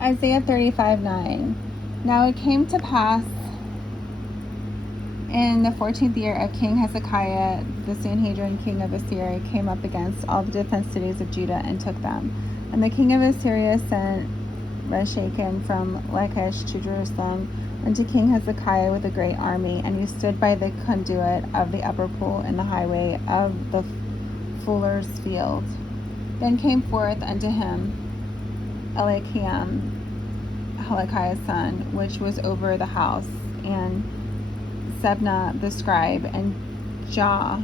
Isaiah 35:9. Now it came to pass in the 14th year of King Hezekiah, the Sanhedrin king of Assyria came up against all the defense cities of Judah and took them. And the king of Assyria sent Rabshakeh from Lachish to Jerusalem and to King Hezekiah with a great army, and he stood by the conduit of the upper pool in the highway of the fuller's field. Then came forth unto him Eliakim, Hilkiah's son, which was over the house, and Sebna the scribe, and Joah,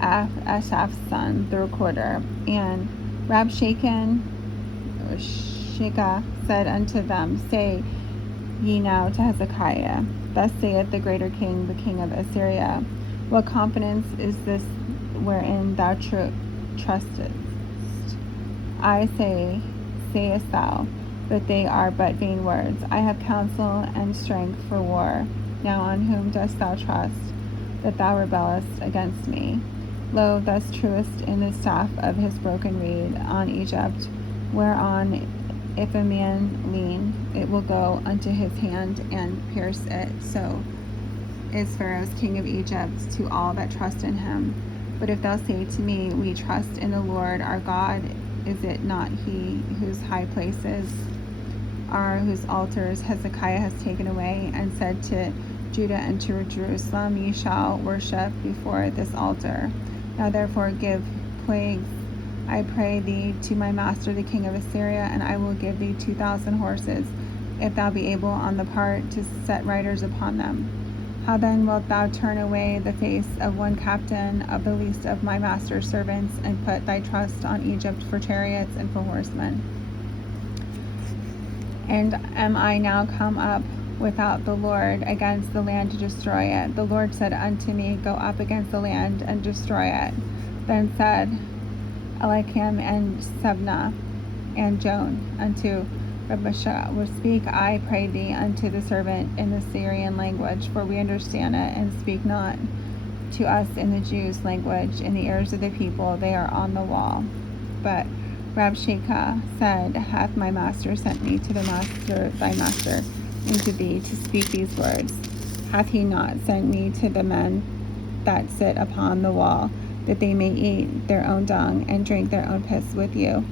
Asaph's son, the recorder. And Rabshakeh said unto them, Say ye now to Hezekiah, Thus saith the greater king, the king of Assyria, What confidence is this wherein thou trustest? I say, sayest thou, but they are but vain words. I have counsel and strength for war. Now on whom dost thou trust, that thou rebellest against me? Lo, thus truest in the staff of his broken reed on Egypt, whereon if a man lean, it will go unto his hand and pierce it. So is Pharaoh's king of Egypt to all that trust in him. But if thou say to me, We trust in the Lord our God, is it not he whose high places are, whose altars Hezekiah has taken away, and said to Judah and to Jerusalem, Ye shall worship before this altar. Now therefore give plagues, I pray thee, to my master the king of Assyria, and I will give thee 2,000 horses, if thou be able on the part to set riders upon them. How then wilt thou turn away the face of one captain of the least of my master's servants, and put thy trust on Egypt for chariots and for horsemen? And am I now come up without the Lord against the land to destroy it? The Lord said unto me, Go up against the land and destroy it. Then said Eliakim and Sebna and Joan unto Rabshakeh, Speak, I pray thee, unto the servant in the Syrian language, for we understand it, and speak not to us in the Jews' language, in the ears of the people. They are on the wall. But Rabshakeh said, Hath my master sent me to the master, thy master, and to thee, to speak these words? Hath he not sent me to the men that sit upon the wall, that they may eat their own dung and drink their own piss with you?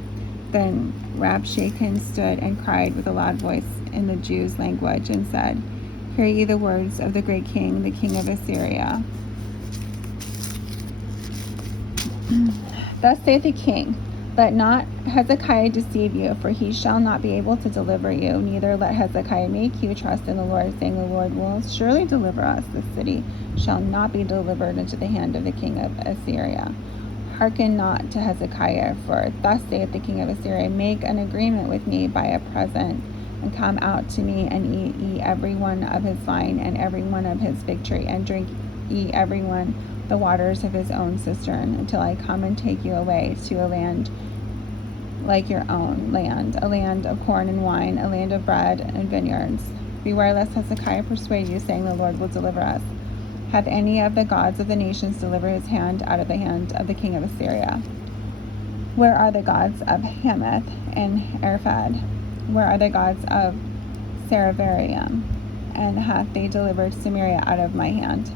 Then Rabshakeh stood and cried with a loud voice in the Jews' language, and said, Hear ye the words of the great king, the king of Assyria. Thus saith the king, Let not Hezekiah deceive you, for he shall not be able to deliver you, neither let Hezekiah make you trust in the Lord, saying, The Lord will surely deliver us. This city shall not be delivered into the hand of the king of Assyria. Hearken not to Hezekiah, for thus saith the king of Assyria, Make an agreement with me by a present, and come out to me, and eat ye every one of his vine, and every one of his fig tree, and drink ye every one the waters of his own cistern, until I come and take you away to a land like your own land, a land of corn and wine, a land of bread and vineyards. Beware lest Hezekiah persuade you, saying, The Lord will deliver us. Hath any of the gods of the nations delivered his hand out of the hand of the king of Assyria? Where are the gods of Hamath and Arphad? Where are the gods of Saravarayim? And hath they delivered Samaria out of my hand?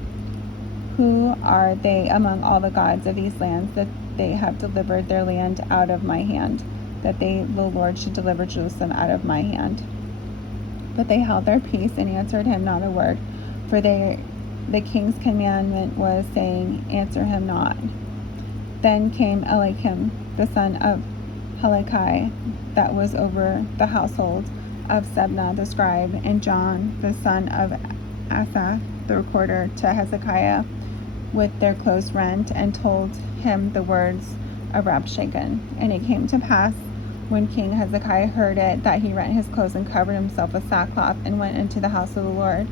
Who are they among all the gods of these lands, that they have delivered their land out of my hand, that the Lord should deliver Jerusalem out of my hand? But they held their peace and answered him not a word, for the king's commandment was, saying, Answer him not. Then came Eliakim, the son of Hilkiah, that was over the household of Sebna the scribe, and John, the son of Asaph the recorder, to Hezekiah with their clothes rent, and told him the words of Rabshakeh. And it came to pass, when King Hezekiah heard it, that he rent his clothes and covered himself with sackcloth, and went into the house of the Lord.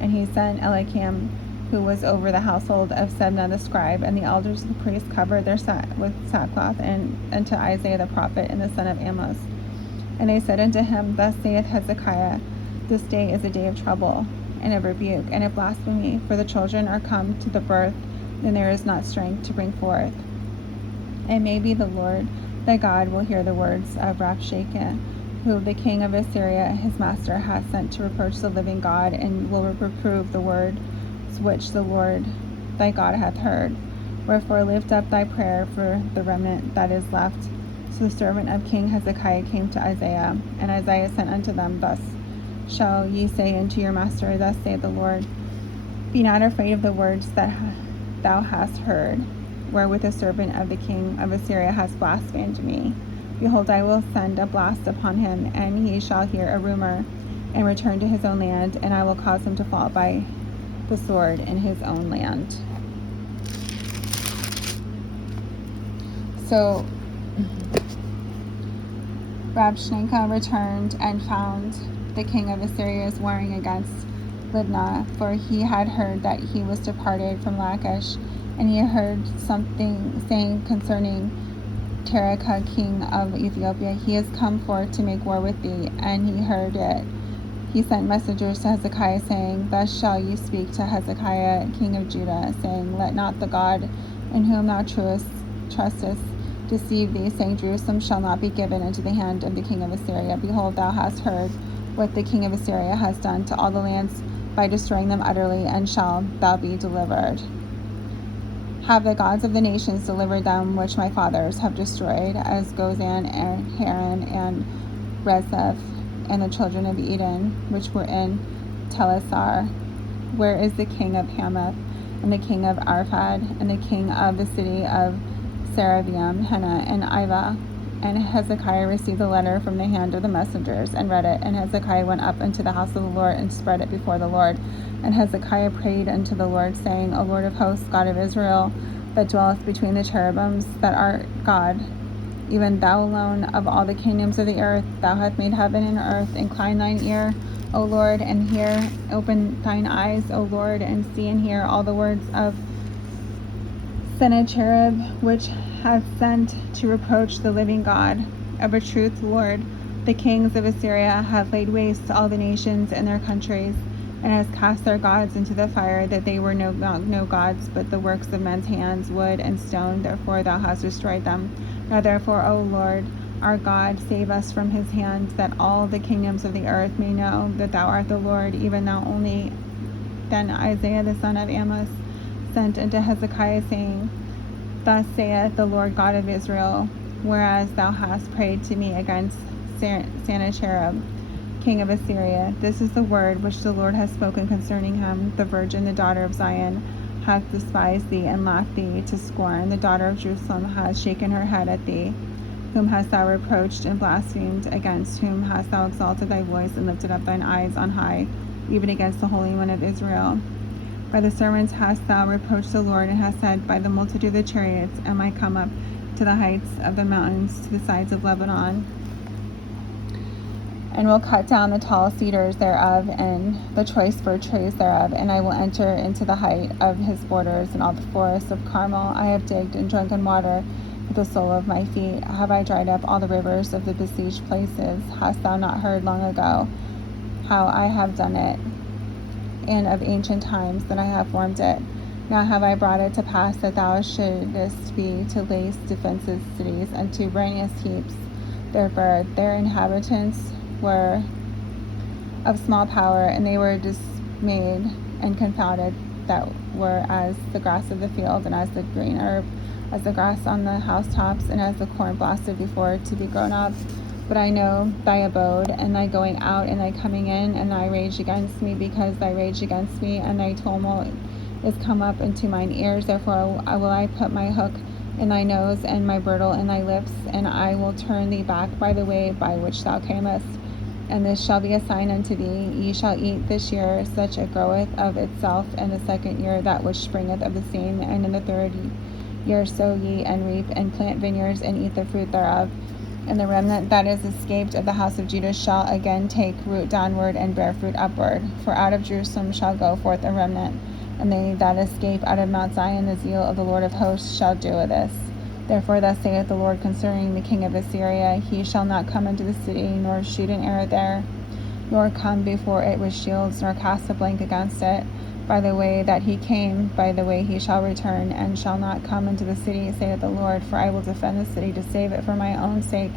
And he sent Eliakim, who was over the household of Sebna the scribe, and the elders of the priests covered their with sackcloth, and unto Isaiah the prophet and the son of Amos. And they said unto him, Thus saith Hezekiah, This day is a day of trouble, and of rebuke, and of blasphemy, for the children are come to the birth, and there is not strength to bring forth. It may be the Lord that God will hear the words of Rabshakeh, who the king of Assyria, his master, hath sent to reproach the living God, and will reprove the words which the Lord thy God hath heard. Wherefore lift up thy prayer for the remnant that is left. So the servant of King Hezekiah came to Isaiah, and Isaiah sent unto them, Thus shall ye say unto your master, Thus saith the Lord, Be not afraid of the words that thou hast heard, wherewith the servant of the king of Assyria has blasphemed me. Behold, I will send a blast upon him, and he shall hear a rumor, and return to his own land, and I will cause him to fall by the sword in his own land. So Rabshakeh returned and found the king of Assyria warring against Libnah, for he had heard that he was departed from Lachish, and he heard something saying concerning Tirhakah, king of Ethiopia, He is come forth to make war with thee. And he heard it. He sent messengers to Hezekiah, saying, Thus shall you speak to Hezekiah, king of Judah, saying, Let not the God in whom thou trustest deceive thee, saying, Jerusalem shall not be given into the hand of the king of Assyria. Behold, thou hast heard what the king of Assyria has done to all the lands by destroying them utterly, and shall thou be delivered. Have the gods of the nations delivered them which my fathers have destroyed, as Gozan and Haran and Rezeph, and the children of Eden, which were in Telassar? Where is the king of Hamath, and the king of Arphad, and the king of the city of Sarabium, Hena, and Iva? And Hezekiah received the letter from the hand of the messengers, and read it. And Hezekiah went up into the house of the Lord, and spread it before the Lord. And Hezekiah prayed unto the Lord, saying, O Lord of hosts, God of Israel, that dwelleth between the cherubims, that art God, even thou alone of all the kingdoms of the earth, thou hast made heaven and earth. Incline thine ear, O Lord, and hear. Open thine eyes, O Lord, and see and hear all the words of Sennacherib, which hath sent to reproach the living God. Of a truth, Lord, the kings of Assyria have laid waste all the nations and their countries, and has cast their gods into the fire, that they were no gods, but the works of men's hands, wood and stone. Therefore thou hast destroyed them. Now therefore, O Lord, our God, save us from his hand, that all the kingdoms of the earth may know that thou art the Lord, even thou only. Then Isaiah the son of Amos sent unto Hezekiah, saying, Thus saith the Lord God of Israel, whereas thou hast prayed to me against Sennacherib, king of Assyria, this is the word which the Lord has spoken concerning him. The virgin, the daughter of Zion, hath despised thee and laughed thee to scorn. The daughter of Jerusalem has shaken her head at thee. Whom hast thou reproached and blasphemed? Against whom hast thou exalted thy voice and lifted up thine eyes on high, even against the Holy One of Israel? By the servants hast thou reproached the Lord, and hast said, By the multitude of the chariots am I come up to the heights of the mountains, to the sides of Lebanon, and will cut down the tall cedars thereof, and the choice fir trees thereof, and I will enter into the height of his borders, and all the forests of Carmel. I have digged and drunken water with the sole of my feet. Have I dried up all the rivers of the besieged places? Hast thou not heard long ago how I have done it, and of ancient times that I have formed it? Now have I brought it to pass that thou shouldest be to lace defenseless cities, and to rainiest heaps. Therefore their inhabitants were of small power, and they were dismayed and confounded, that were as the grass of the field, and as the green herb, as the grass on the housetops, and as the corn blasted before to be grown up. But I know thy abode, and thy going out, and thy coming in, and thy rage against me, because thy rage against me, and thy tumult is come up into mine ears. Therefore will I put my hook in thy nose, and my bridle in thy lips, and I will turn thee back by the way by which thou camest. And this shall be a sign unto thee: ye shall eat this year such as groweth of itself, and the second year that which springeth of the same, and in the third year sow ye, and reap, and plant vineyards, and eat the fruit thereof. And the remnant that is escaped of the house of Judah shall again take root downward, and bear fruit upward. For out of Jerusalem shall go forth a remnant, and they that escape out of Mount Zion. The zeal of the Lord of hosts shall do this. Therefore thus saith the Lord concerning the king of Assyria: he shall not come into the city, nor shoot an arrow there, nor come before it with shields, nor cast a blank against it. By the way that he came, by the way he shall return, and shall not come into the city, saith the Lord. For I will defend the city to save it for my own sake,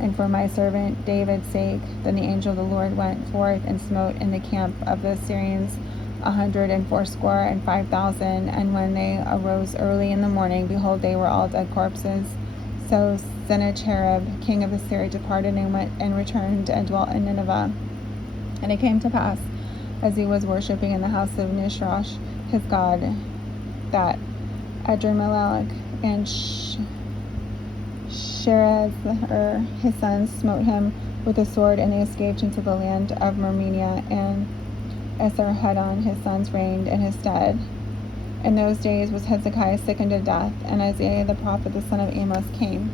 and for my servant David's sake. Then the angel of the Lord went forth and smote in the camp of the Assyrians 185,000. And when they arose early in the morning, behold, they were all dead corpses. So Sennacherib, king of Assyria, departed and went and returned and dwelt in Nineveh. And it came to pass, as he was worshipping in the house of Nisroch, his god, that Adrammelech and Sharezer, his sons, smote him with a sword, and they escaped into the land of Mermenia, and Esarhaddon, his sons, reigned in his stead. In those days was Hezekiah sick unto death, and Isaiah the prophet, the son of Amos, came